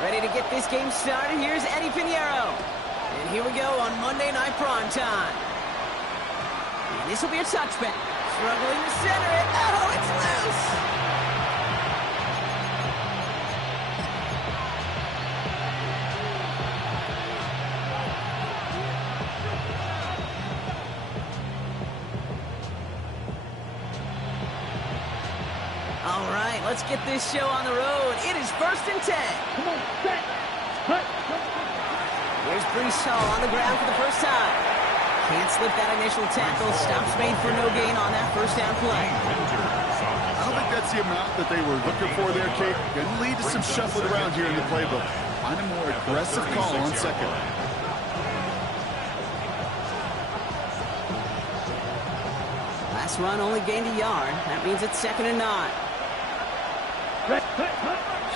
Ready to get this game started. Here's Eddie Pinheiro. And here we go on Monday Night Primetime. And this will be a touchback. Struggling to center it. Oh, it's loose. All right, let's get this show on the road. It is 1st and 10. Come on, set. Cut. Here's Brees Hall on the ground for the first time. Can't slip that initial tackle. Stops made for no gain on that first down play. I don't think that's the amount that they were looking for there, Kate. Going to lead to some shuffling around here in the playbook. Find a more aggressive call on second. Last run only gained a yard. That means it's 2nd and 9.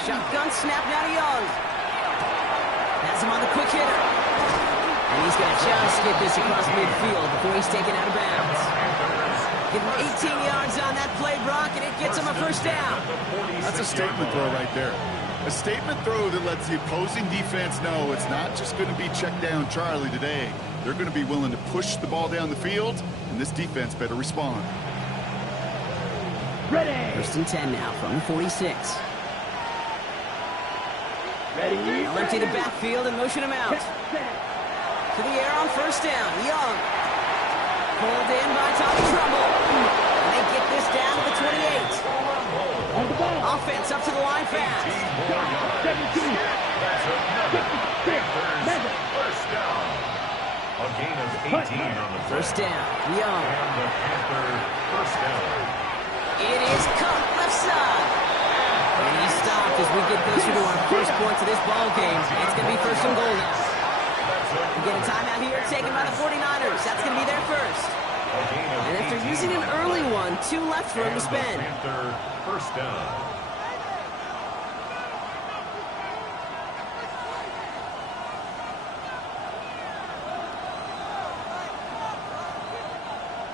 Shotgun snap down to Young. Has him on the quick hitter. And he's going to just get this across midfield before he's taken out of bounds. Give him 18 yards on that play, Brock, and it gets him a first down. That's a statement throw right there. A statement throw that lets the opposing defense know it's not just going to be check down Charlie today. They're going to be willing to push the ball down the field, and this defense better respond. Ready. 1st and 10 now from the 46. Ready. They'll empty the backfield and motion him out. To the air on 1st down. Young. Pulled in by Tommy Trumbull. And they get this down to the 28. On the ball. Offense up to the line fast. 17. First down. A gain of 18 on the play. 1st down. Young. And the Panthers first down. It is cut left side. And he stopped as we get closer to our first point to this ball game. It's going to be 1st and goal now. We get a timeout here taken by the 49ers. That's going to be their first. And after using an early one, 2 left for him to spend. Panther first down.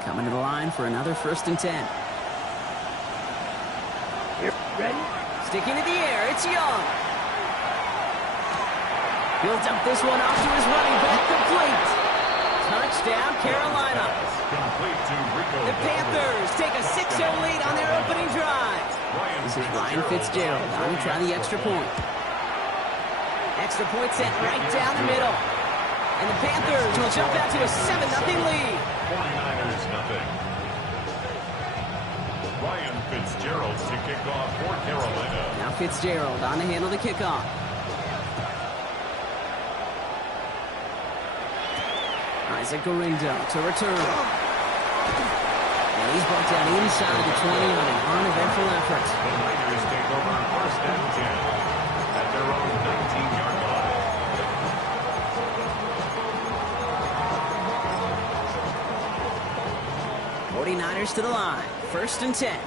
Coming to the line for another 1st and 10. Ready. Sticking to the air, it's Young. He'll dump this one off to his running back, complete. Touchdown, Carolina. Complete to Rico. The Panthers take a 6-0 lead on their opening drive. This is Ryan Fitzgerald on to try the extra point. Extra point sent right down the middle. And the Panthers will jump out to a 7-0 lead. 49ers nothing. Ryan Fitzgerald to kick off for Carolina. Now Fitzgerald on to handle the kickoff. Isaac Gorindo to return. And he's brought down inside the 20 on an uneventful effort. The Niners take over 1st and 10 at their own 19-yard line. 49ers to the line. 1st and 10.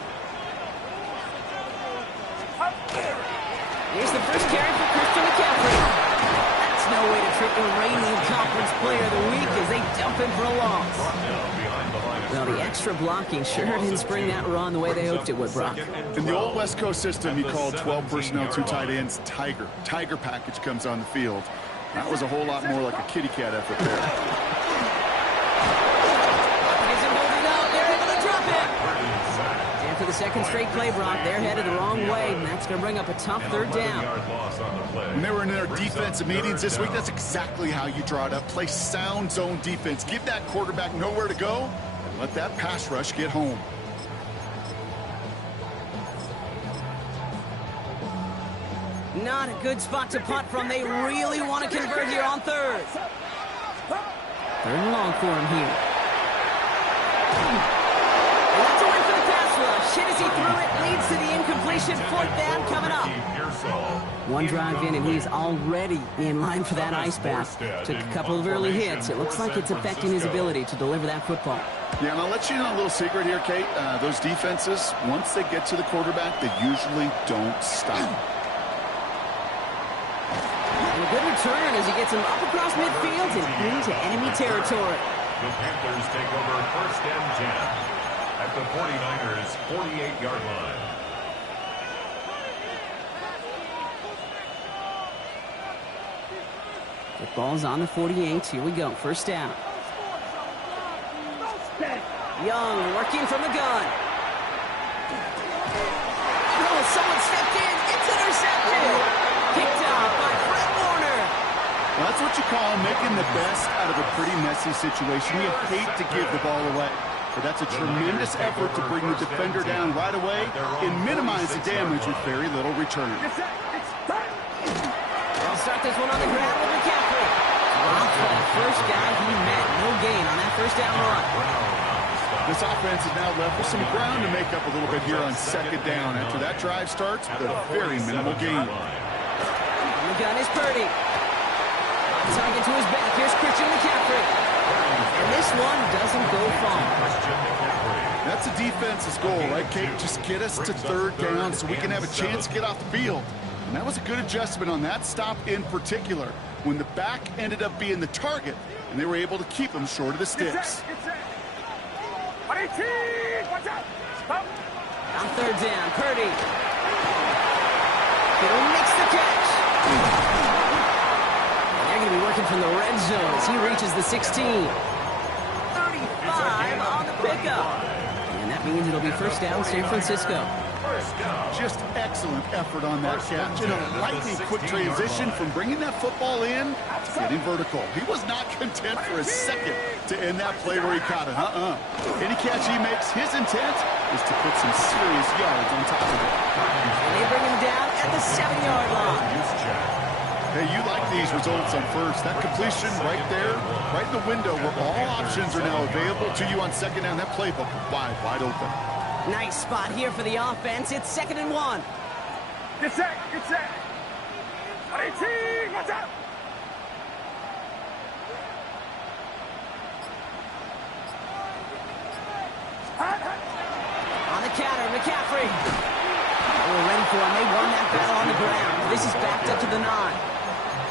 Here's the first carry for Christian McCaffrey. That's no way to trick a reigning conference player of the week as they dump him for a loss. Well, the extra blocking sure didn't spring that run the way they hoped it would, Brock. In the old West Coast system, you called 12 personnel, 2 tight ends, Tiger. Tiger package comes on the field. That was a whole lot more like a kitty cat effort there. For the second straight play, Brock, they're headed the wrong way, and that's going to bring up a tough 3rd down. When they were in their defensive meetings this week, that's exactly how you draw it up. Play sound zone defense. Give that quarterback nowhere to go, and let that pass rush get home. Not a good spot to punt from. They really want to convert here on 3rd. 3rd and long for him here. Shit as he threw it, leads to the incompletion. 4th down coming up. One drive in, and he's already in line for that ice bath. Took a couple of early hits. It looks like it's affecting his ability to deliver that football. Yeah, and I'll let you know a little secret here, Kate. Those defenses, once they get to the quarterback, they usually don't stop. And a good return as he gets him up across midfield and into enemy territory. The Panthers take over 1st and 10. At the 49ers' 48-yard line. The ball's on the 48. Here we go. First down. Young working from the gun. Oh, someone stepped in. It's intercepted. Picked up by Fred Warner. Well, that's what you call making the best out of a pretty messy situation. You hate to give the ball away. But that's a tremendous effort to bring the defender down right away and minimize the damage with very little return. They'll start this one on the ground with McCaffrey. Dropped for the first guy he met. No gain on that first down run. This offense is now left with some ground to make up a little bit here on second down after that drive starts with a very minimal gain. On the gun is Purdy. On target to his back. Here's Christian McCaffrey. And this one doesn't go far. That's the defense's goal, right, Kate? Just get us to third down so we can have a chance to get off the field. And that was a good adjustment on that stop in particular, when the back ended up being the target, and they were able to keep him short of the sticks. On third down, Purdy. He'll mix the catch. And they're going to be working from the red zone as he reaches the 16. 35 on the pickup. And that means it'll be first down, San Francisco. Just excellent effort on that catch. And a lightning quick transition from bringing that football in to getting vertical. He was not content for a second to end that play where he caught it. Any catch he makes, his intent is to put some serious yards on top of it. And they bring him down at the 7-yard line. Hey, you like these results on first. That completion right there, right in the window where all options are now available to you on second down. That playbook wide open. Nice spot here for the offense. It's 2nd and 1. Get set. Watch out. On the counter, McCaffrey. We're ready for him. They won that battle on the ground. This is backed up to the 9.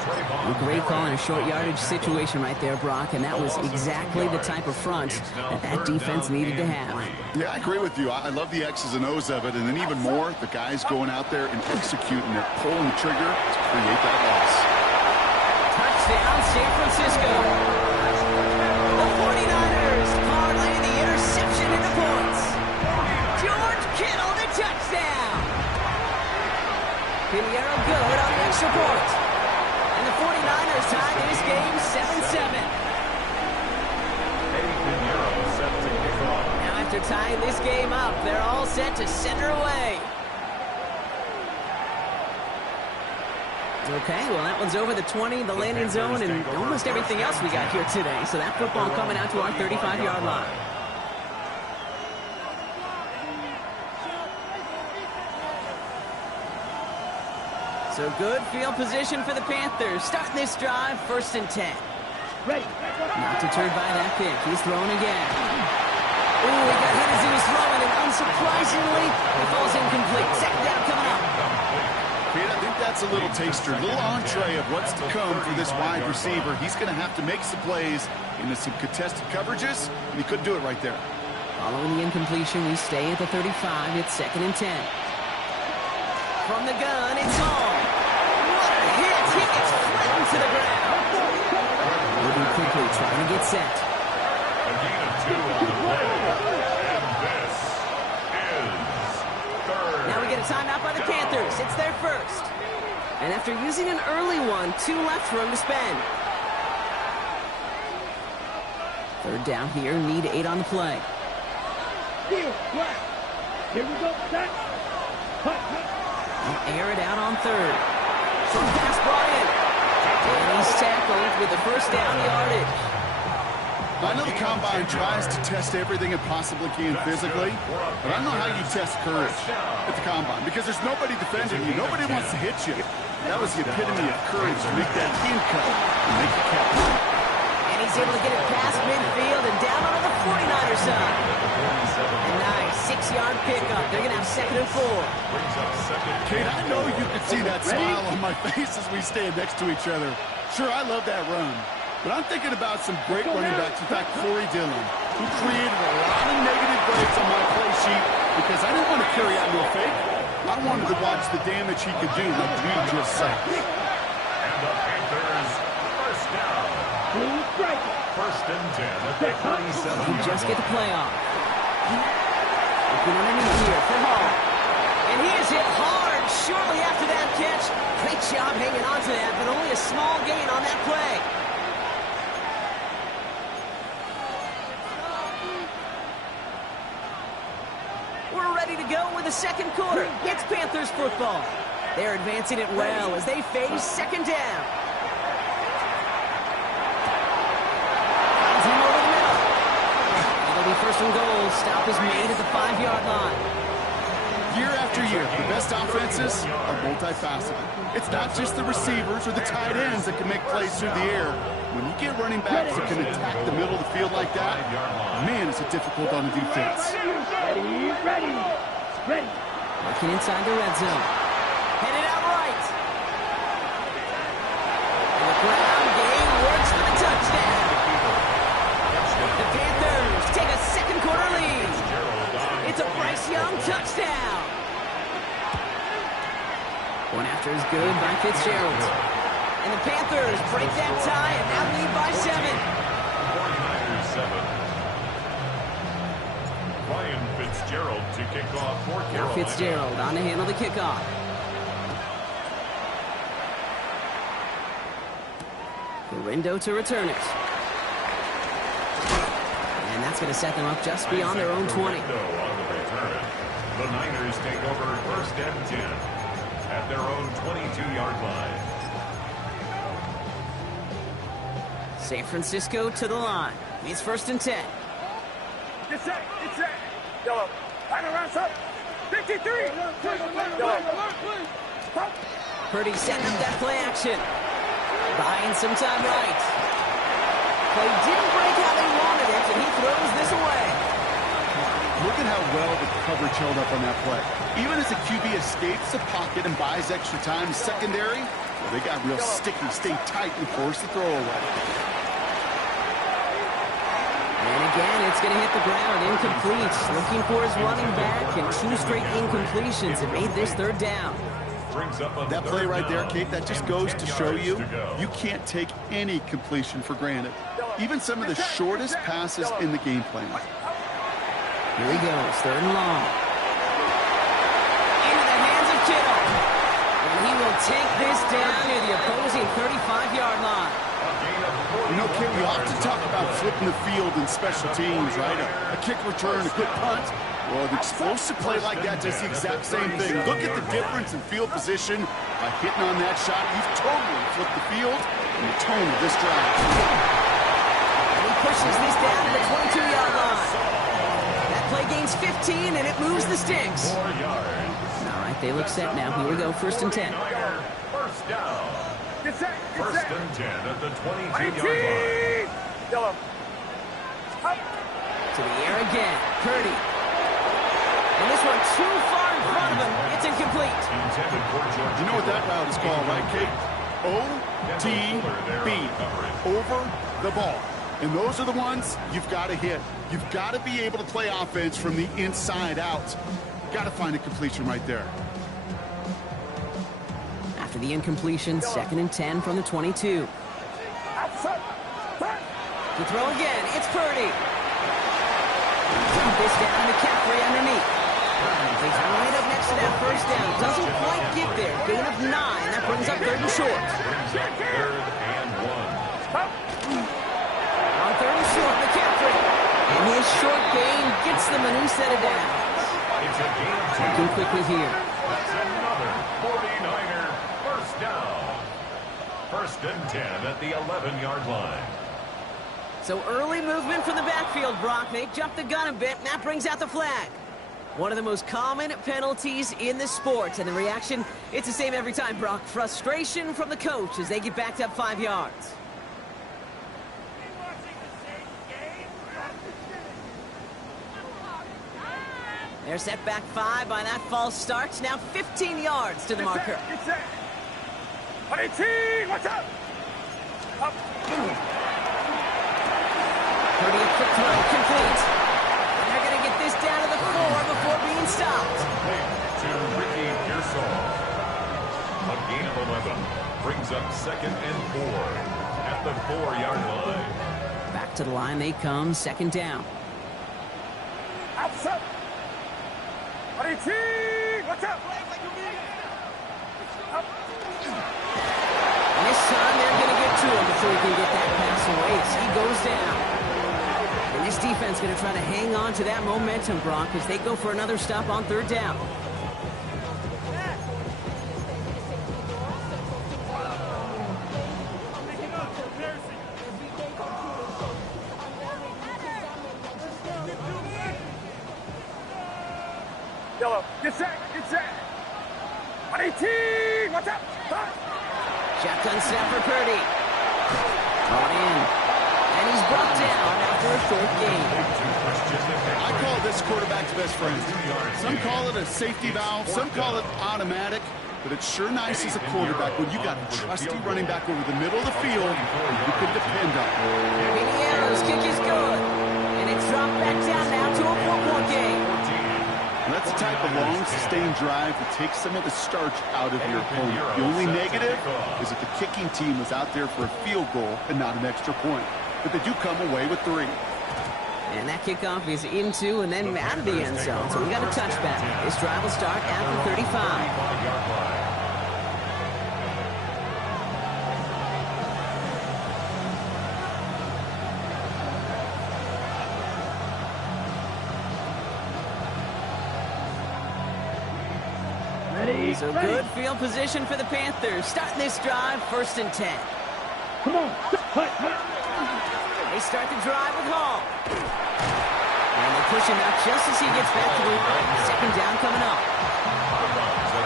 A great call in a short yardage situation right there, Brock, and that was exactly the type of front that defense needed to have. Yeah, I agree with you. I love the X's and O's of it, and then even more, the guys going out there and executing it, pulling the trigger to create that loss. Touchdown, San Francisco. The 49ers parlay the interception into points. George Kittle, the touchdown. Pinheiro good on the extra point. And the 49ers tie this game 7-7. Now after tying this game up, they're all set to center away. Okay, well that one's over the 20, the landing zone, and almost everything else we got here today. So that football coming out to our 35-yard line. So good field position for the Panthers. Starting this drive, 1st and 10. Ready. Not deterred by that pick. He's thrown again. Ooh, he got hit as he was throwing, and unsurprisingly, he falls incomplete. 2nd down coming up. Kate, I think that's a little taster, a little entree of what's to come for this wide receiver. He's going to have to make some plays into some contested coverages, and he couldn't do it right there. Following the incompletion, we stay at the 35. It's 2nd and 10. From the gun, it's on. What a hit! He gets flattened to the ground. Moving quickly, trying to get set. A gain of 2 on the play. And this is third. Now we get a timeout by the Panthers. It's their first. And after using an early one, 2 left for him to spend. 3rd down here, need 8 on the play. Here we go. Set. He'll air it out on 3rd. Short pass brought in. And he's tackled with the first down yardage. I know the Combine tries to test everything it possibly can physically, but I don't know how you test courage at the Combine, because there's nobody defending you. Nobody wants to hit you. That was the epitome of courage to make that in cut and make the catch. And he's able to get it past midfield and down on the 49er side. A nice 6-yard pickup. They're going to have 2nd and 4. Kate, I know you can see that smile on my face as we stand next to each other. Sure, I love that run. But I'm thinking about some great running backs. In fact, Corey Dillon, who created a lot of negative grades on my play sheet because I didn't want to carry out no fake. I wanted to watch the damage he could do, like we just saw. And the Panthers first He just get the play off. Looking underneath here for Hall. And he is hit hard shortly after that catch. Great job hanging on to that, but only a small gain on that play. We're ready to go with the second quarter. It's Panthers football. They're advancing it well as they face second down. Finds him over the middle. It'll be first and goal. Stop is made at the 5-yard line. Year after year, the best offenses are multifaceted. It's not just the receivers or the tight ends that can make plays through the air. When you get running backs that can attack the middle of the field like that, man, is it difficult on the defense. Ready. Working inside the red zone. Headed out right. And the ground game works for the touchdown. The Panthers take a second quarter lead. It's a Bryce Young touchdown. One after is good by Fitzgerald. And the Panthers break that tie and now lead by 7. 49ers 7. Ryan Fitzgerald to kick off for Now Carolina. Fitzgerald on to handle the kickoff. Gorindo to return it. And that's going to set them up just beyond their own 20. On the return. The Niners take over first and 10 at their own 22-yard line. San Francisco to the line. It's first and 10. It's set. Yellow. Final rounds up. 53. Yellow. Purdy setting up that play action. Buying some time right. Play didn't break how they wanted it, and he throws this away. Look at how well the coverage held up on that play. Even as the QB escapes the pocket and buys extra time, secondary, well, they got real sticky, stayed tight, and forced the throw away. And again, it's going to hit the ground, incomplete. Looking for his running back, and 2 straight incompletions have made this third down. That play right there, Kate, that just goes to show you, you can't take any completion for granted. Even some of the shortest passes in the game plan. Here he goes, third and long. Into the hands of Kittle. And he will take this down near the opposing 35-yard line. You know, Kate, we often talk about flipping the field in special teams, right? A kick return, a good punt. Well, an explosive play like that does the exact same thing. Look at the difference in field position. By hitting on that shot, you've totally flipped the field and the tone of this drive. And he pushes this down to the 22-yard line. That play gains 15, and it moves the sticks. 4 yards. All right, they look set now. Here we go, first and 10. First down. Get set. First and 10 at the 22-yard line. Yellow. To the air again, Purdy. And this one too far in front of him. It's incomplete. Intended for George. You know what that route is called, right, Kate? OTB. Over the ball. And those are the ones you've got to hit. You've got to be able to play offense from the inside out. Got to find a completion right there. After the incompletion, second and 10 from the 22. To throw again, it's Purdy. Dump this down to McCaffrey underneath. He's right up next to that first down. Doesn't quite get there. Gain of 9. That brings up third and short. Third and 1. On third and short, McCaffrey. And his short gain gets them a new set of downs. It's a gain of 2. Working quickly here. That's another 49er first down. First and 10 at the 11-yard line. So early movement from the backfield, Brock. They jumped the gun a bit, and that brings out the flag. One of the most common penalties in the sport, and the reaction, it's the same every time, Brock. Frustration from the coach as they get backed up 5 yards. They're set back 5 by that false start. Now 15 yards to the marker. Get set. 18. Watch out. Up. Purdy a quick throw, complete. And they're going to get this down to the 4 before being stopped. To Ricky Pearsall. A gain of 11 brings up second and 4 at the 4-yard line. Back To the line they come, second down. Outside. 18. Watch out. And this time they're going to get to him before he can get that pass away as he goes down. And this defense going to try to hang on to that momentum, Brock, as they go for another stop on third down. Yellow. Get set. Get set. 18. Watch out. Shotgun snap for Purdy. Caught in. And he's brought down after a short gain. I call this quarterback's best friend. Some call it a safety valve, some call it automatic, but it's sure nice as a quarterback when you got a trusty running back over the middle of the field and you can depend on. Indiana's kick is good. And it's dropped back down now to a 4-point game. And that's the type of long, sustained drive that takes some of the starch out of your opponent. The only negative is that the kicking team was out there for a field goal and not an extra point. But they do come away with 3. And that kickoff is into and then out of the end zone. So we got a touchback. This drive will start after 35. So good field position for the Panthers. Starting this drive, 1st and 10. Come on. They start the drive with Hall. And they push him out just as he gets back to the line. Second down coming up.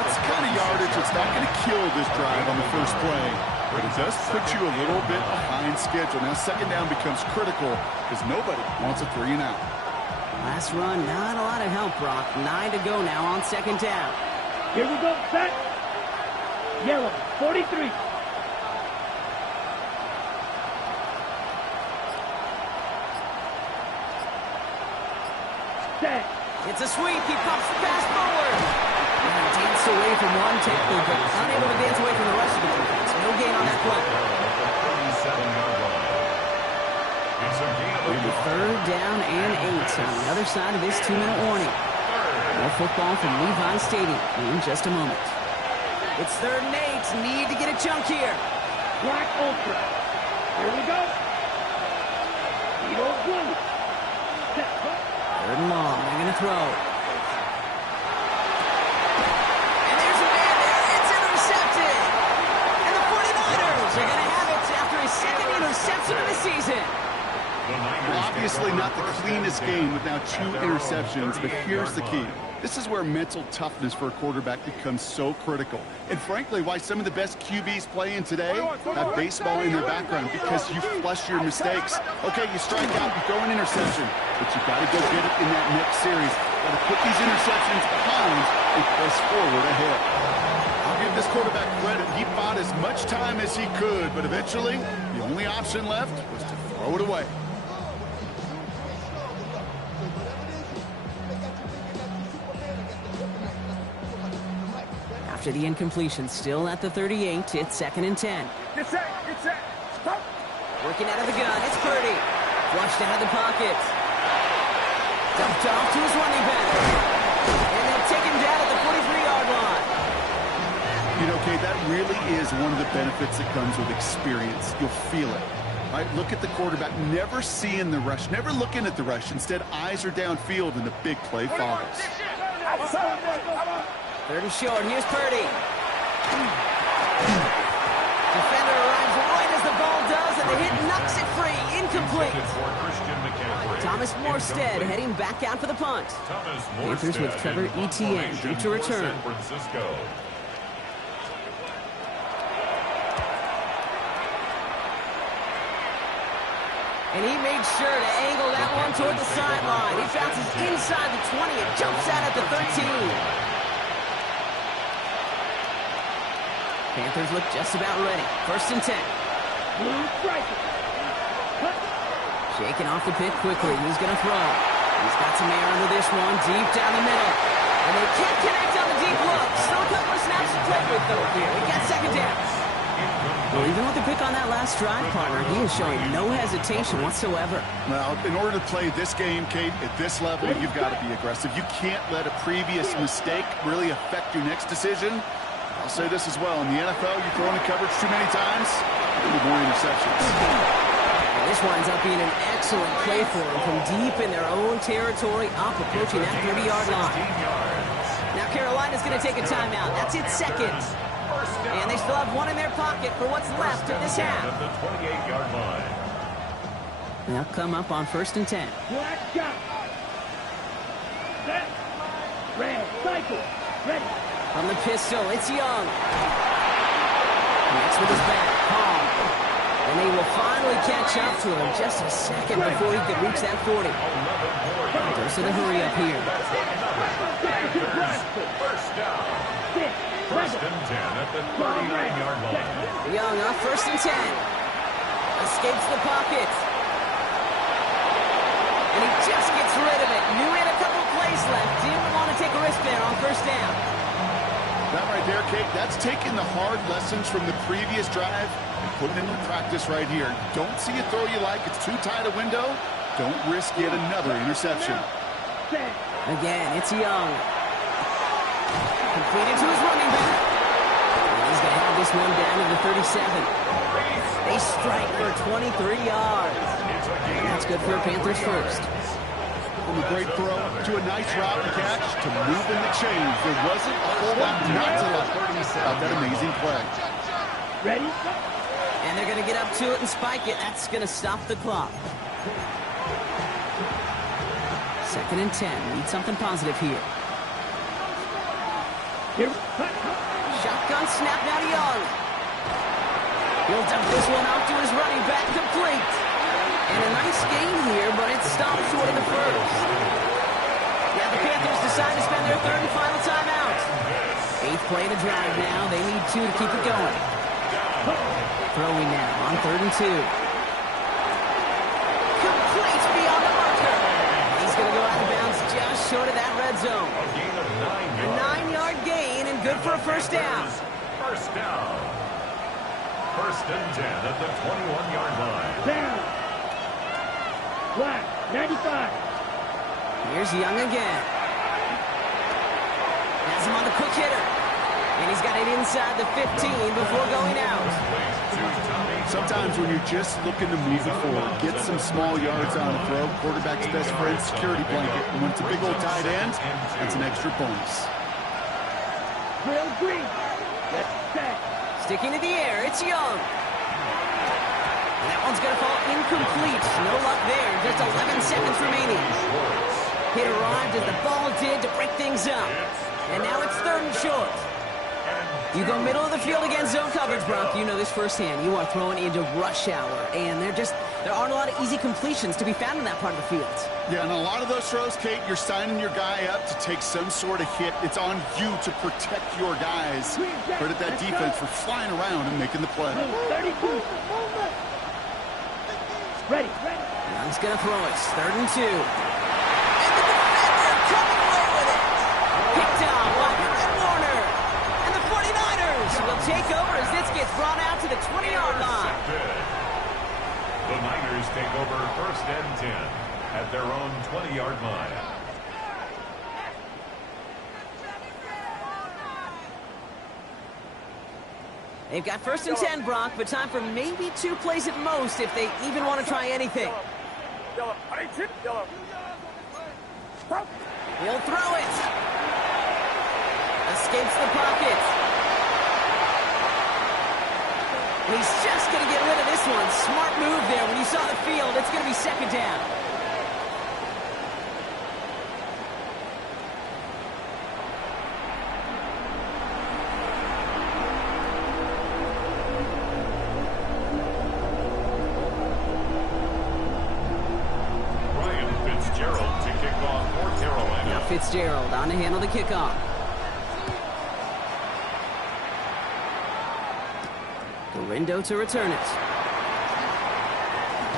That's the kind of yardage that's not going to kill this drive on the first play, but it does put you a little bit behind schedule. Now second down becomes critical because nobody wants a 3 and out. Last run, not a lot of help, Brock. 9 to go now on second down. Here we go. Set. Yellow. 43. Set. It's a sweep. He pops the pass forward. And danced away from one tackle, but unable to dance away from the rest of the defense. No gain on that play. It'll be 3rd down and 8 on the other side of this 2-minute warning. More football from Levi Stadium in just a moment. It's 3rd and 8. Need to get a chunk here. Black Ultra. Here we go. Edo blue. Set. 3rd and long. They're going to throw. And there's a man there. It's intercepted. And the 49ers are going to have it after his 2nd interception of the season. Well, obviously not the cleanest game with now 2 interceptions, but here's the key. This is where mental toughness for a quarterback becomes so critical. And frankly, why some of the best QBs playing today have baseball in their background, because you flush your mistakes. Okay, you strike out, you throw an interception, but you got to go get it in that next series. Got to put these interceptions behind and press forward ahead. I'll give this quarterback credit. He bought as much time as he could, but eventually the only option left was to throw it away. After the incompletion, still at the 38, it's 2nd and 10. Get set. Get set. Stop. Working out of the gun, it's Purdy. Flushed out of the pocket. Dumped off to his running back. And they'll take him down at the 43-yard line. You know, Kate, that really is one of the benefits that comes with experience. You'll feel it. Right? Look at the quarterback, never seeing the rush, never looking at the rush. Instead, eyes are downfield and the big play follows. 3rd and short. Here's Purdy. Defender arrives right as the ball does, and the hit knocks it free. Incomplete. Thomas Morstead heading back out for the punt. Panthers with Trevor Etienne due to return. And he made sure to angle that one toward the sideline. He bounces inside the 20 and jumps out at the 13. Panthers look just about ready. 1st and 10. Shaking off the pick quickly. He's going to throw. He's got some air under this one. Deep down the middle. And they can't connect on the deep look. Still a couple of snaps to play with, though, here. We got 2nd down. Well, even with the pick on that last drive, partner, he is showing no hesitation whatsoever. Well, in order to play this game, Kate, at this level, you've got to be aggressive. You can't let a previous mistake really affect your next decision. I'll say this as well. In the NFL, you throw into coverage too many times, you'll be more interceptions. This winds up being an excellent play for them from deep in their own territory, up approaching that 30-yard line. Now Carolina's going to take a timeout. That's its second. And they still have one in their pocket for what's left of this half. At the 28-yard line. They'll come up on 1st and 10. Black shot. Set. Red. Cycle. Ready. From the pistol, it's Young. Next with his back, Paul. And they will finally catch up to him just a second before he could reach that 40. Dose of the hurry up here. First down. First and 10 at the 39-yard line. Young on 1st and 10. Escapes the pocket. And he just gets rid of it. Knew he had a couple plays left. Didn't want to take a risk there on 1st down. That right there, Kate, that's taking the hard lessons from the previous drive and putting them into practice right here. Don't see a throw you like. It's too tight a window. Don't risk yet another interception. Again, it's Young. Completed to his running back. And he's going to have this one down to the 37. They strike for 23 yards. And that's good for Panthers first. From a great throw to a nice route and catch to move in the chains. There wasn't a whole lot not to like about that amazing play. Ready? And they're going to get up to it and spike it. That's going to stop the clock. 2nd and 10. Need something positive here. Shotgun snap now to Young. He'll dump this one off to his running back, complete. And a nice gain here, but it stopped short of the first. Yeah, the Panthers decide to spend their 3rd and final timeout. 8th play of the drive now. They need 2 to keep it going. Throwing now on 3rd and 2. Complete beyond the marker. He's going to go out of bounds just short of that red zone. A 9-yard gain and good for a 1st down. First down. 1st and 10 at the 21-yard line. Down. Black. 95. Here's Young again. Has him on the quick hitter. And he's got it inside the 15 before going out. Sometimes when you're just looking to move it forward, get some small yards on the throw, quarterback's best friend, security blanket. And when it's a big old tight end, that's an extra bonus. Drill green. Let's set. Sticking to the air, it's Young. And that one's going to fall incomplete. No luck there. Just 11 seconds remaining. Hit arrived as the ball did to break things up. And now it's 3rd and short. You go middle of the field against zone coverage, Brock. You know this firsthand. You are throwing into rush hour. And there aren't a lot of easy completions to be found in that part of the field. Yeah, and a lot of those throws, Kate, you're signing your guy up to take some sort of hit. It's on you to protect your guys. Credit that defense for flying around and making the play. 32. Ready. Young's going to throw it. 3rd and 2. And the defender coming away with it. Picked off by Fred Warner. And the 49ers will take over as this gets brought out to the 20-yard line. The Niners take over 1st and 10 at their own 20-yard line. They've got 1st and 10, Brock, but time for maybe 2 plays at most if they even want to try anything. He'll throw it. Escapes the pocket. And he's just going to get rid of this one. Smart move there. When you saw the field, it's going to be 2nd down. Fitzgerald on to handle the kickoff. Dorindo to return it.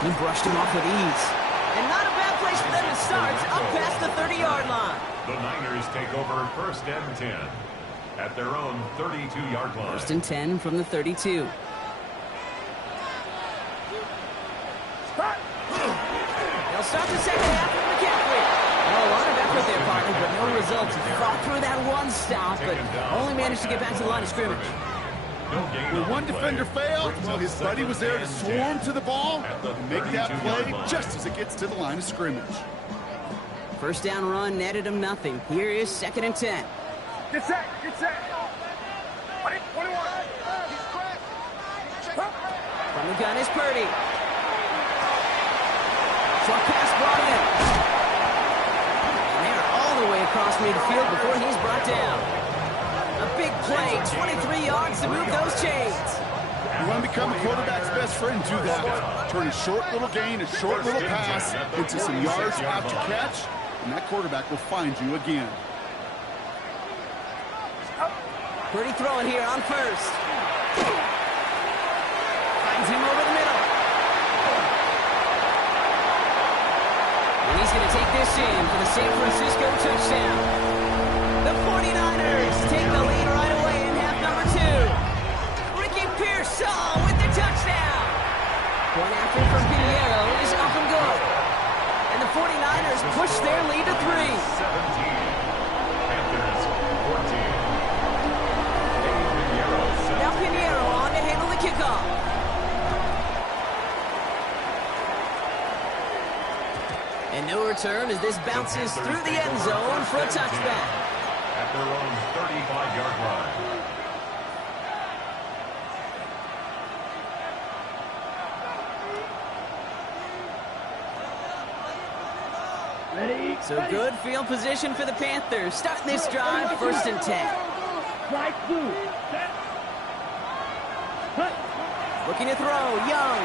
He brushed him off with ease. And not a bad place for them to start, up past the 30-yard line. The Niners take over 1st and 10 at their own 32-yard line. 1st and 10 from the 32. They'll start the second half with McCaffrey. Well, a lot of effort there, partner, but no results. He fought through that one stop, but only managed to get back to the line of scrimmage. When one defender failed, well, his buddy was there to swarm to the ball and make that play just as it gets to the line of scrimmage. First down run netted him nothing. Here is 2nd and 10. Get set. 21. From the gun is Purdy. Short pass brought in. And they're all the way across midfield before he's brought down. A big play, 23 yards to move those chains. You want to become a quarterback's best friend, do that. Turn a short little gain, a short little pass into some yards after catch, and that quarterback will find you again. Purdy throwing here on first. Finds him over the middle. And he's going to take this in for the San Francisco touchdown. The 49ers take the lead right away in half number 2. Ricky Pearsall with the touchdown. One after from Pinheiro is up and good. And the 49ers push their lead to 3. 17. Panthers 14. Now Pinheiro on to handle the kickoff. And no return as this bounces through the end zone for a touchback. At their own 35-yard line. Ready? So good field position for the Panthers. Starting this drive, 1st and 10. Right through. Set. Cut. Looking to throw, Young.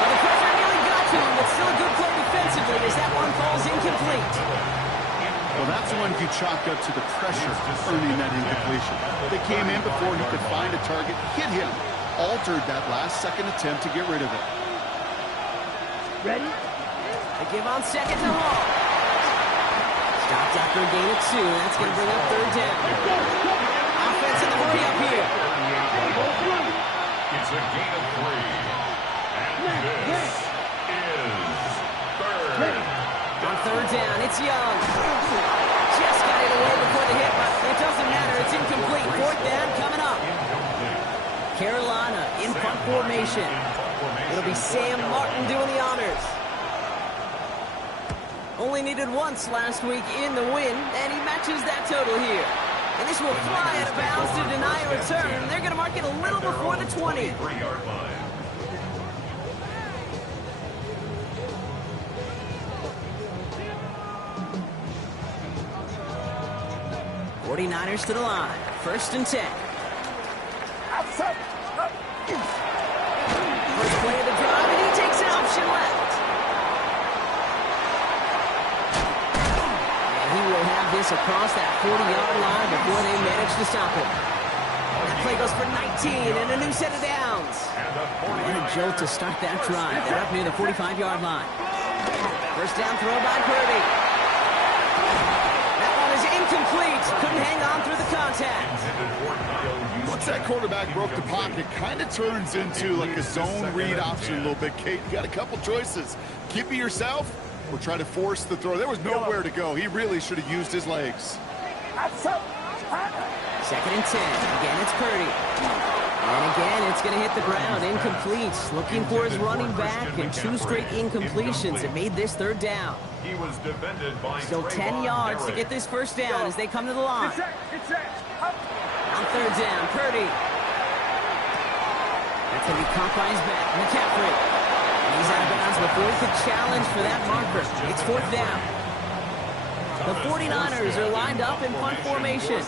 Well, the pressure nearly got to him, but still a good play defensively as that one falls incomplete. Well, that's one you chalk up to the pressure earning that incompletion. They came in before he could find a target, hit him, altered that last-second attempt to get rid of it. Ready? They give on 2nd to Hall. Stopped after a gain of 2. That's going to bring up 3rd down. Offense in the hurry up here. It's a gain of 3. And this is 3rd. On 3rd down, it's Young. Just got it away before the hit, but it doesn't matter. It's incomplete. 4th down coming up. Carolina in punt formation. It'll be Sam Martin doing the honors. Only needed once last week in the win, and he matches that total here. And this will fly out of bounds to deny a return. They're going to mark it a little before the 20. 3-yard line. 49ers to the line. 1st and 10. First play of the drive, and he takes an option left. And he will have this across that 40-yard line before they manage to stop him. That play goes for 19 and a new set of downs. And a jolt to start that drive. They're up near the 45-yard line. First down throw by Purdy. That one is incomplete. Couldn't hang on through the contact. Once that quarterback broke the pocket, kind of turns into like a zone read option a little bit. Kate, you got a couple choices. Keep it yourself or try to force the throw. There was nowhere to go. He really should have used his legs. 2nd and 10. Again, it's Purdy. And again, it's going to hit the ground. Incomplete. Looking for his running back, and 2 straight incompletions. It made this 3rd down. He was defended by Still 10 yards to get this 1st down as they come to the line. On 3rd down, Purdy. That's going to be caught by his back. McCaffrey. He's out of bounds before he could challenge for that marker. It's 4th down. The 49ers are lined up in punt formation.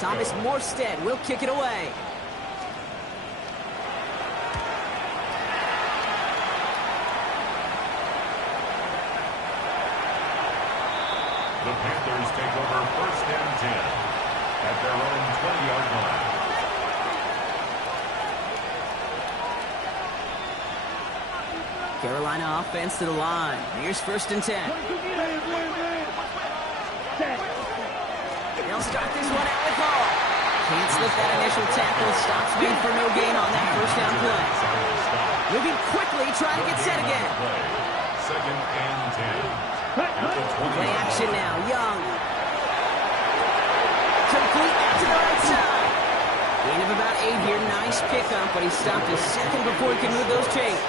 Thomas Morstead will kick it away. The Panthers take over 1st and 10 at their own 20-yard line. Carolina offense to the line. Here's 1st and 10. They'll start this one out with Hall. Can't slip that initial tackle. Stops being for no gain on that 1st down play. Moving quickly, trying to get set again. Second and 10. At the 20. Play action now. Young. Complete out to the right side. Gain of about 8 here. Nice pickup, but he stopped a second before he could move those chains.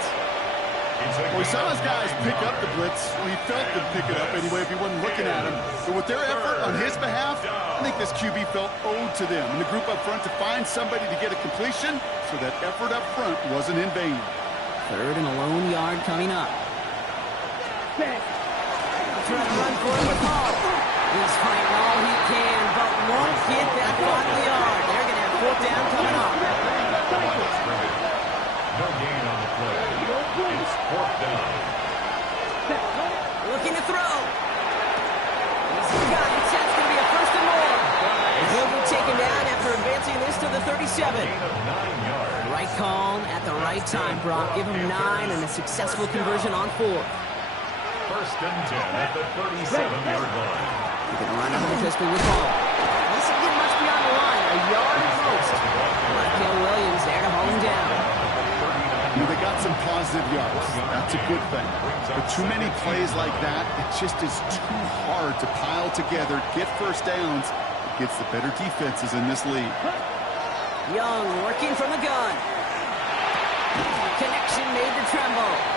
Well, we saw his guys pick up the blitz. Well, he felt them pick it up anyway if he wasn't looking at him. But with their effort on his behalf, I think this QB felt owed to them and the group up front to find somebody to get a completion, so that effort up front wasn't in vain. Third and a lone yard coming up. Trying to run for it with Hall. He's fighting all he can, but won't get that final yard. They're going to have fourth down coming up. No gain on the play. It's fourth down. Looking to throw. He's got it. That's going to be a first and more. And he'll be taken down after advancing this to the 37. Gain of 9 yards. Right call at the right time, Brock. Give him 9 and a successful conversion on 4. First and 10 at the 37-yard line. He's going to line up in the pistol with Hall. Doesn't get much beyond the line. A yard at most. Michael Williams there to haul him down. They got some positive yards. That's a good thing. But too many plays like that, it just is too hard to pile together, get first downs against the better defenses in this league. Young working from the gun. Connection made to Tremble.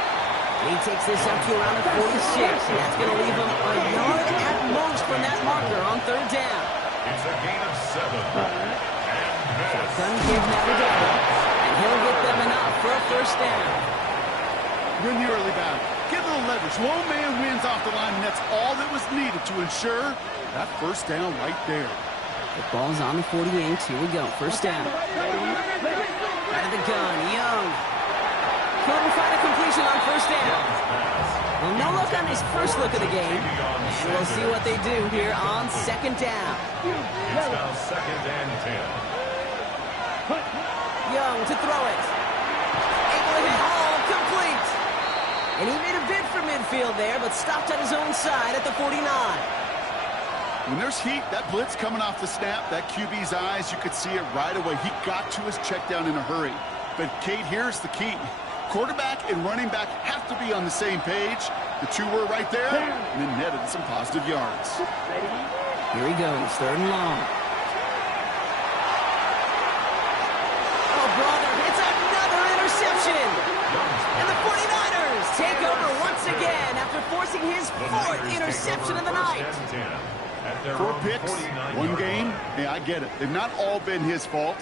He takes this up to around the 46, and that's going to leave him a yard at most from that marker on third down. It's a gain of 7. Shotgun give now to Devil, and he'll get them enough for a first down. You're in the early battle. Get a little leverage. Low man wins off the line, and that's all that was needed to ensure that first down right there. The ball's on the 48. Here we go. First down. Out of the gun. Young. Couldn't find a completion on first down. Well, no look on his first look of the game. And we'll see what they do here on second down. It's now second and 10. Young to throw it. Able to hit Hall. Complete. And he made a bid for midfield there, but stopped on his own side at the 49. When there's heat, that blitz coming off the snap, that QB's eyes, you could see it right away. He got to his check down in a hurry. But, Kate, here's the key. Quarterback and running back have to be on the same page. The two were right there, and then netted some positive yards. Here he goes, third and long. Oh, brother, it's another interception. And the 49ers take over once again after forcing his 4th interception of the night. 4 picks, 1 game. Yeah, I get it. They've not all been his fault,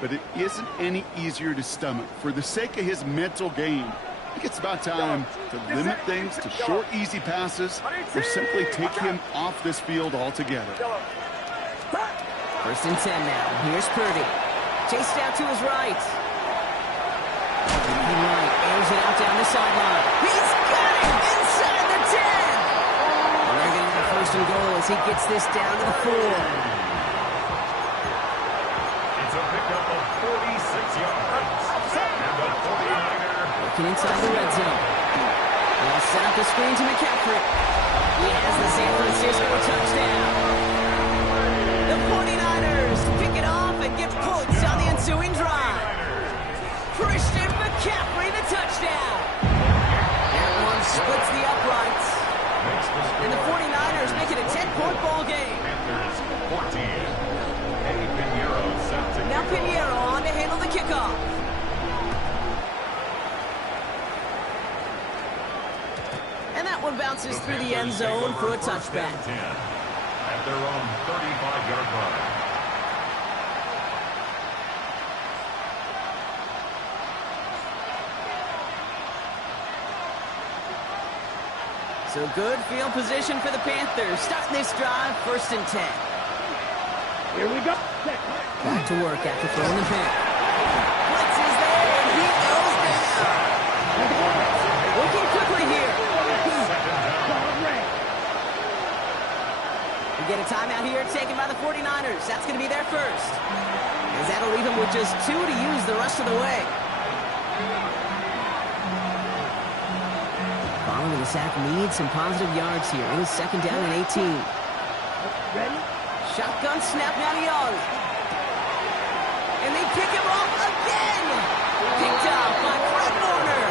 but it isn't any easier to stomach. For the sake of his mental game, I think it's about time to limit things to short, easy passes or simply take him off this field altogether. First and 10 now. Here's Purdy. Chased out to his right. Right, airs it out down the sideline. He's got it inside the 10. And they're going to have first and goal as he gets this down to the 4. It's a pickup of 46 yards. And the 49er. Looking inside the red zone. They'll set up the screen to McCaffrey. He has the San Francisco touchdown. The 49ers pick it off and get points on the ensuing drive. Christian McCaffrey, the touchdown. That one splits the uprights. And the 49ers make it a 10-point ball game. Panthers 14. Eddie Pinheiro set to Now Pinheiro on to handle the kickoff. And that one bounces through the end zone for a touchback. At their own 35-yard line. So good field position for the Panthers. Starting this drive, first and 10. Here we go. Back to work after throwing the pick. Blitz is there, and he goes down. Working quickly here. We get a timeout here taken by the 49ers. That's going to be their first. As that'll leave them with just 2 to use the rest of the way. Following the sack needs some positive yards here. It is second down and 18. Ready? Shotgun snap now to Young. And they pick him off again. Picked up by Fred Warner.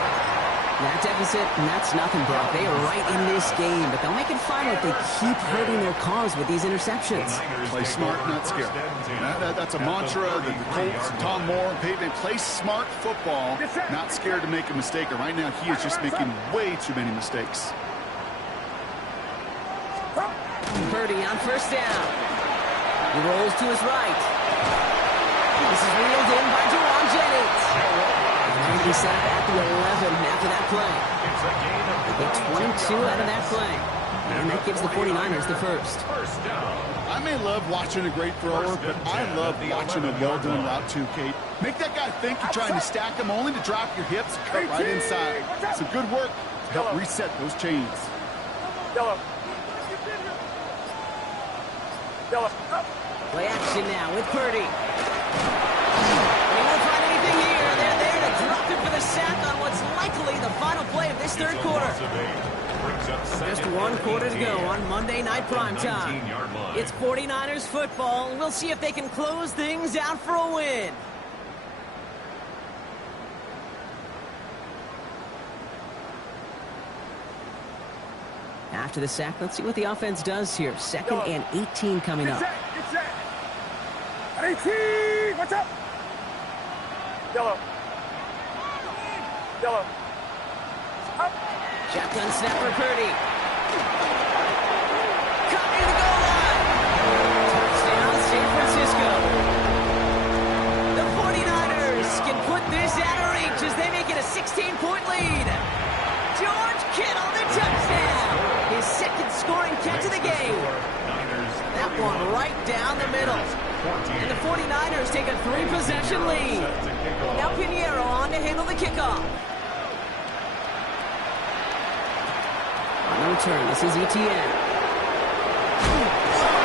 it, and that's nothing, Brock. They are right in this game, but they'll make it fun if they keep hurting their cause with these interceptions. Play smart, not scared. That's a mantra that the Colts, Tom Moore, and Peyton, play smart football, not scared to make a mistake. And right now, he is just making way too many mistakes. Purdy on first down. He rolls to his right. This is reeled in by Juwan Jennings. And they're going to be set up at the 11 after that play. They get 22 out of that play. And that gives the 49ers the first. I may love watching a great thrower, but I love watching a well-done route too, Kate. Make that guy think you're trying to stack him only to drop your hips and cut right inside. Some good work to help reset those chains. Play action now with Purdy. They won't find anything here. They're there to drop it for the sack on what's likely the final play of this third quarter. Just one quarter to go on Monday Night Primetime. It's 49ers football. We'll see if they can close things out for a win. After the sack, let's see what the offense does here. 2nd and 18 coming up. 18! What's up? Yellow. Shotgun snap for Purdy. Cut near the goal line. Touchdown, San Francisco. The 49ers can put this out of reach as they make it a 16-point lead. George Kittle, the touchdown. His second scoring catch of the game. That one right down the middle. And the 49ers take a 3-possession lead. Now Pinheiro on to handle the kickoff. On the return, this is ETN.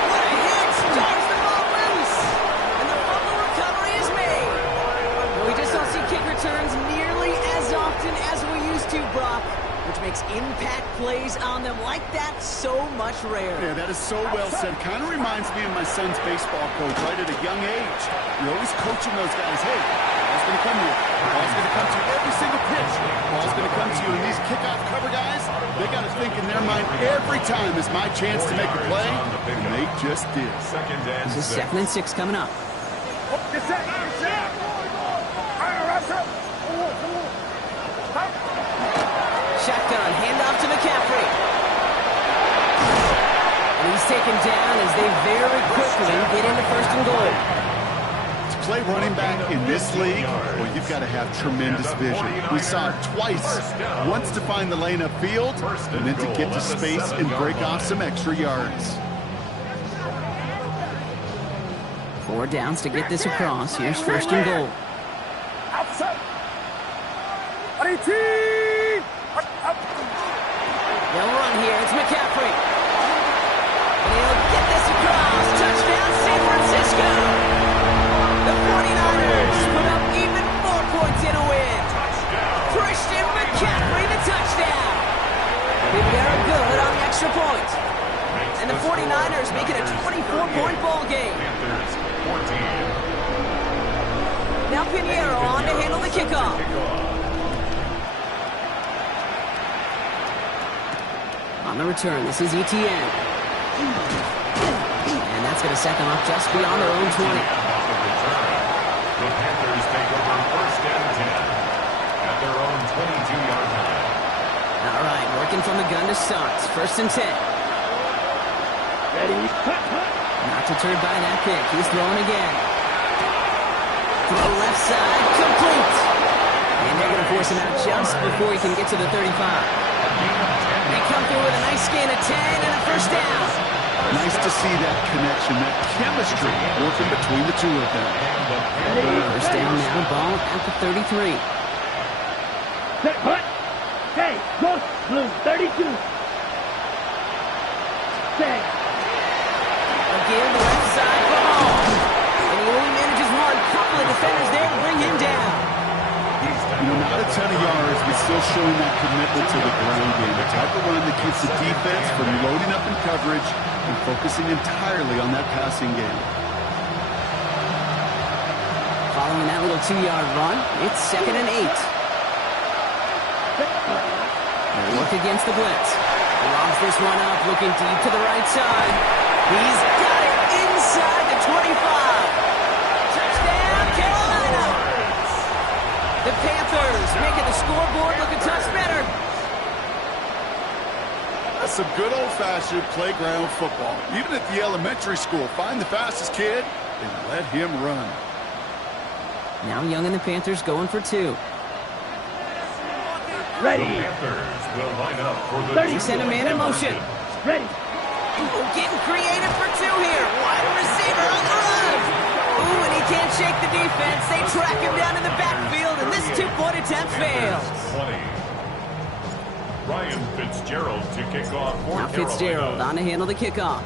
What a hit! Starts the ball loose! And the fumble recovery is made. Well, we just don't see kick returns nearly as often as we used to, Brock, which makes impact plays on them like that so much rarer. Yeah, that is so well said. Kind of reminds me of my son's baseball coach right at a young age. You're always coaching those guys. Hey, ball's going to come to you. Ball's going to come to you every single pitch. Ball's going to come to you. And these kickoff cover guys, they got to think in their mind every time is my chance to make a play. And they just did. This is 2nd and 6 coming up. Shotgun, handoff to McCaffrey. And he's taken down as they very quickly get into 1st and goal. To play running back in this league, well, you've got to have tremendous vision. We saw it twice. Once to find the lane upfield, and then to get to space and break off some extra yards. 4 downs to get this across. Here's 1st and goal. They'll run here. It's McCaffrey. And he'll get this across. Touchdown, San Francisco. The 49ers put up even more points in a win. Christian McCaffrey, the touchdown. They're good on the extra point. And the 49ers make it a 24-point ball game. Now Pinheiro on to handle the kickoff. On the return, this is ETN. And that's going to set them up just beyond their own 20. The Panthers take over 1st and 10 at their own 22-yard line. All right, working from the gun to start. 1st and 10. Ready? Not deterred by that pick. He's throwing again. To the left side, complete. And they're going to force him out just before he can get to the 35. They come through with a nice gain of 10 and a 1st down. Nice to see that connection, that chemistry working between the two of them. 1st down now, ball at the 33. Set, punt. Hey, go, blue, 32. Set. Again, the left side for Hall. And he only manages one. Couple of defenders there to bring him down. You know, not a ton of yards, but still showing that commitment to the ground game. The type of run that keeps the defense from loading up in coverage and focusing entirely on that passing game. Following that little 2-yard run, it's 2nd and 8. look against the blitz. He lobs this one up, looking deep to the right side. He's got it inside the 25. Touchdown, Carolina! The Panthers making the scoreboard look a touch better. That's some good old-fashioned playground football. Even at the elementary school, find the fastest kid and let him run. Now Young and the Panthers going for 2. Ready. The Panthers will line up for the He sent a man in motion. Ready. Ooh, getting creative for 2 here. Wide receiver on the run. Ooh, and he can't shake the defense. They track him down in the backfield, and this 2-point attempt fails. 20. Ryan Fitzgerald to kick off for Now Fitzgerald Carolina. on to handle the kickoff.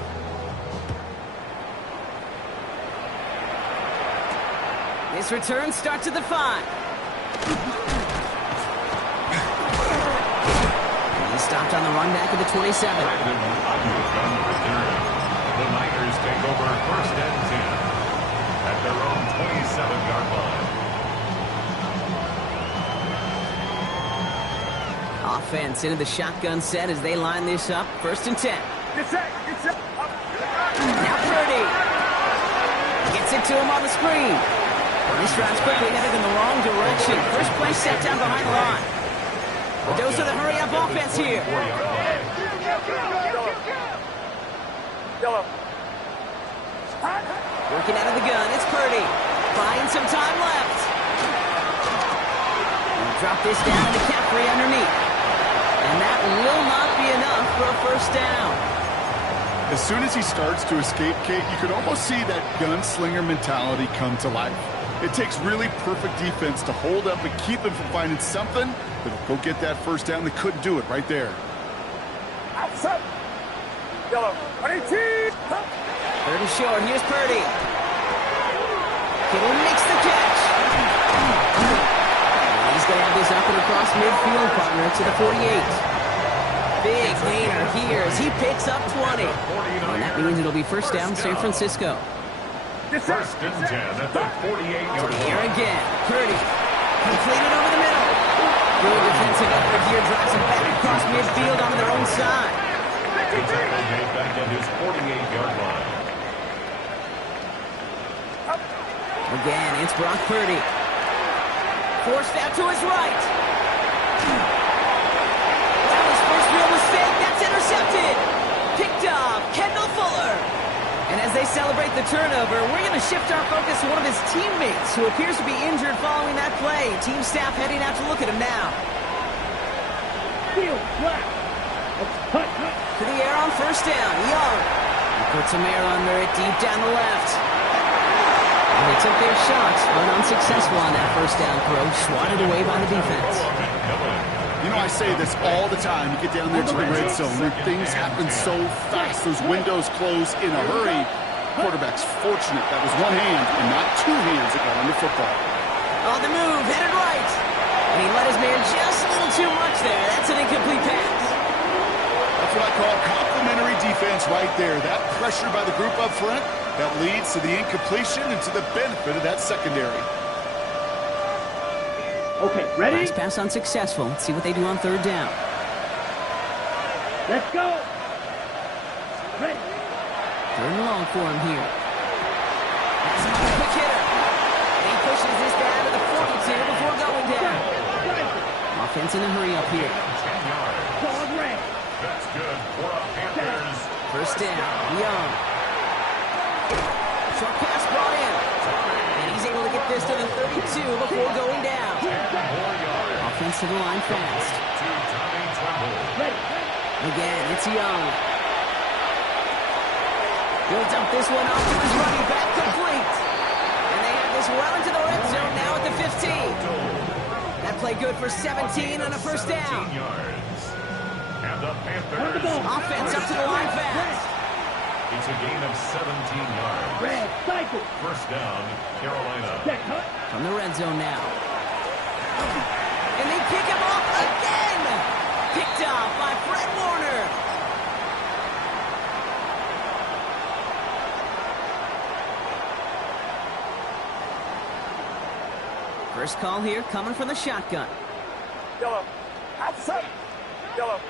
This return starts at the 5. He's stopped on the run back at the 27. Brandon Ayuk on the return. The Niners take over 1st and 10 at their own 27-yard line. Offense into the shotgun set as they line this up. 1st and 10. Get set. Get set. Now Purdy. Gets it to him on the screen. Purdy strides quickly headed in the wrong direction. First play set down behind the line. The dose of the hurry-up offense here. 4-yard line. Yellow. Working out of the gun. It's Purdy. Buying some time left. He'll drop this down to McCaffrey underneath. And that will not be enough for a 1st down. As soon as he starts to escape, Kate, you can almost see that gunslinger mentality come to life. It takes really perfect defense to hold up and keep him from finding something that'll go get that 1st down. They couldn't do it right there. Outside. Yellow. 18. 3rd and short. Here's Purdy. Kittle makes the catch. He's going to have this up and across midfield, partner, to the 48. Big gainer here as he picks up 20. And that means it'll be 1st down San Francisco. 1st and 10 at the 48-yard Here line. again, Purdy. Completed over the middle. Good defensive effort here, drives him back across midfield onto their own side. The tackle made back at his 48-yard line. Again, it's Brock Purdy. Forced out to his right. That was first real mistake. That's intercepted. Picked off Kendall Fuller. And as they celebrate the turnover, we're going to shift our focus to one of his teammates who appears to be injured following that play. Team staff heading out to look at him now. Field flat. Cut. To the air on 1st down. Young. He puts some air under it deep down the left. And they took their shots, but unsuccessful on that 1st down throw, swatted away by the defense. You know, I say this all the time. You get down there to the red zone, and things happen so fast. Those windows close in a hurry. Quarterback's fortunate that was one hand and not 2 hands that got on the football. On the move, headed right. And he let his man just a little too much there. That's an incomplete pass. That's what I call complimentary defense right there. That pressure by the group up front, that leads to the incompletion and to the benefit of that secondary. Okay, ready? Last pass unsuccessful. Let's see what they do on 3rd down. Let's go. Ready. 3rd and long for him here. That's another quick hitter. And he pushes this down to the 42 before going down. Offense in a hurry up here. 10 yards. Dog red. That's good for a Panthers. 1st down. Young. Short pass brought in. And he's able to get this to the 32 before going down. 10 more yards Offense to the line fast. to Tommy Tremble. Ready. Again, it's Young. He'll dump this one off to his running back, complete. And they have this well into the red zone now at the 15. That play good for 17 and a 1st down. 17 yards. And the Panthers. Offense up to the line fast. It's a gain of 17 yards. Red. Cycle. 1st down, Carolina. Check. Cut. From the red zone now. And they pick him up again. Picked off by Fred Warner. First call here coming from the shotgun. Yellow. Outside. Yellow.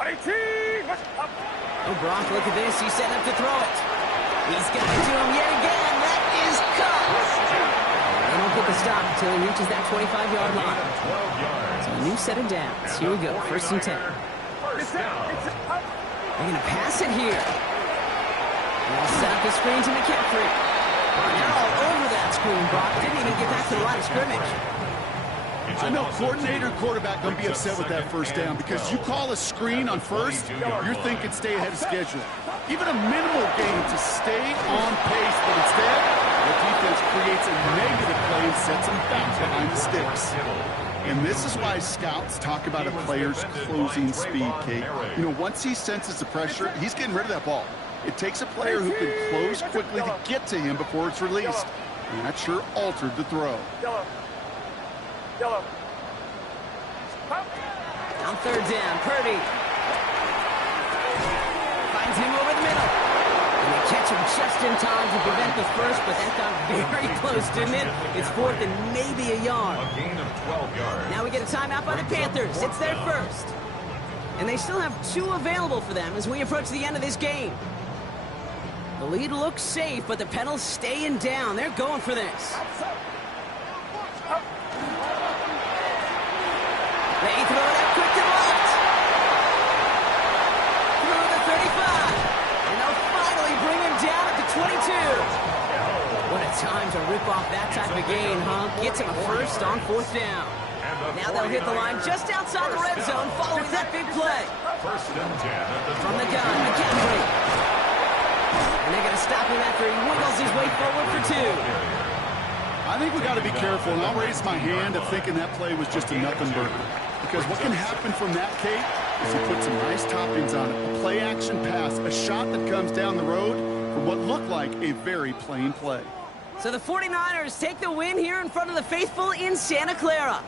Oh, Brock, look at this. He's setting up to throw it. He's got it to him yet again. That is caught. They don't get the stop until he reaches that 25-yard line. So a new set of downs. Here we go, 1st and 10. They're going to pass it here. They'll set up the screen to McCaffrey. They're all over that screen, Brock. Didn't even get back to the line of scrimmage. I know coordinator and quarterback going to be upset with that 1st down because you call a screen on 1st, you're thinking stay ahead of schedule. Even a minimal gain to stay on pace, but instead, the defense creates a negative play and sets them back behind the sticks. And this is why scouts talk about a player's closing speed, Kate. You know, once he senses the pressure, he's getting rid of that ball. It takes a player who can close quickly to get to him before it's released. And that sure altered the throw. Yellow. On 3rd down, Purdy finds him over the middle. And they catch him just in time to prevent the first, but that got very close, didn't it? It's 4th and maybe a yard. A gain of 12 yards. Now we get a timeout by the Panthers. It's their first. And they still have 2 available for them as we approach the end of this game. The lead looks safe, but the Penals staying down. They're going for this. They throw it out quick to the left. Through the 35. And they'll finally bring him down at the 22. What a time to rip off that type of gain, huh? Gets him a first on 4th down. Now they'll hit the line just outside the red zone following that big play. 1st and 10. From the gun, McCaffrey. And they're going to stop him after he wiggles his way forward for 2. I think we got to be careful, and I'll raise my hand of thinking that play was just a nothing burger. Because what can happen from that, Kate, is he put some nice toppings on it. A play-action pass, a shot that comes down the road for what looked like a very plain play. So the 49ers take the win here in front of the faithful in Santa Clara.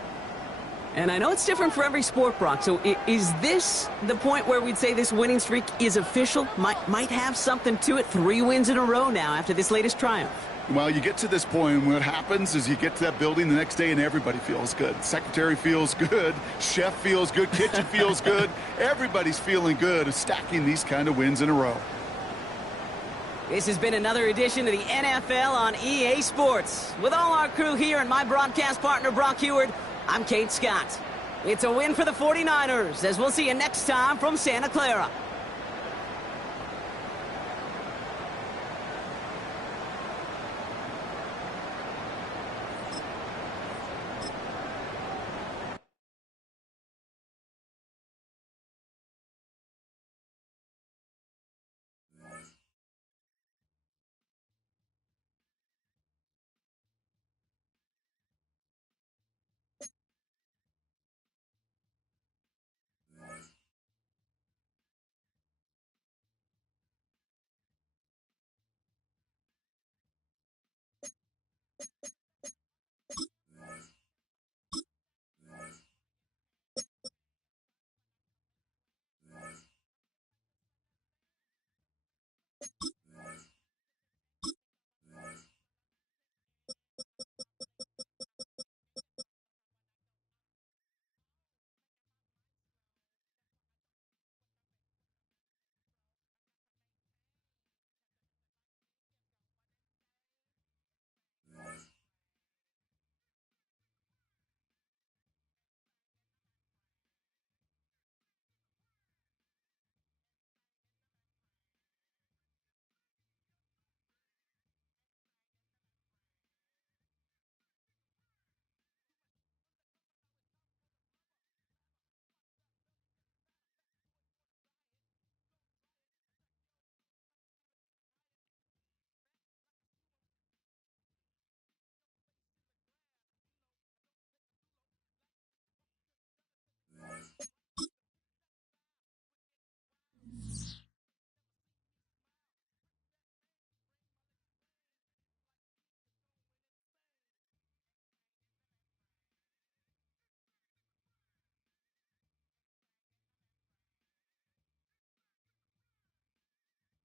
And I know it's different for every sport, Brock. So is this the point where we'd say this winning streak is official? Might have something to it. 3 wins in a row now after this latest triumph. Well, you get to this point, and what happens is you get to that building the next day, and everybody feels good. Secretary feels good. Chef feels good. Kitchen feels good. Everybody's feeling good of stacking these kind of wins in a row. This has been another edition of the NFL on EA Sports. With all our crew here and my broadcast partner, Brock Heward, I'm Kate Scott. It's a win for the 49ers, as we'll see you next time from Santa Clara.